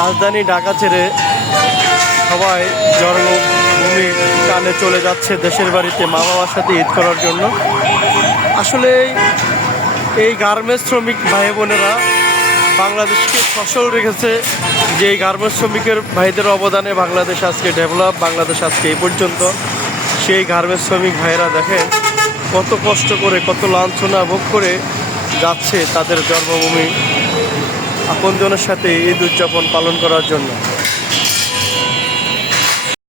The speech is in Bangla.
রাজধানী ঢাকা ছেড়ে সবাই জন্মভূমির টানে চলে যাচ্ছে দেশের বাড়িতে মা বাবার সাথে ঈদ করার জন্য। আসলে এই গার্মেন্টস শ্রমিক ভাই বোনেরা বাংলাদেশকে সচল রেখেছে। যে এই গার্মেন্টস শ্রমিকের ভাইদের অবদানে বাংলাদেশ আজকে ডেভেলপ, বাংলাদেশ আজকে এই পর্যন্ত। সেই গার্মেন্টস শ্রমিক ভাইয়েরা দেখেন কত কষ্ট করে, কত লাঞ্ছনা ভোগ করে যাচ্ছে তাদের জন্মভূমি আপনজনের সাথে ঈদ উদযাপন পালন করার জন্য।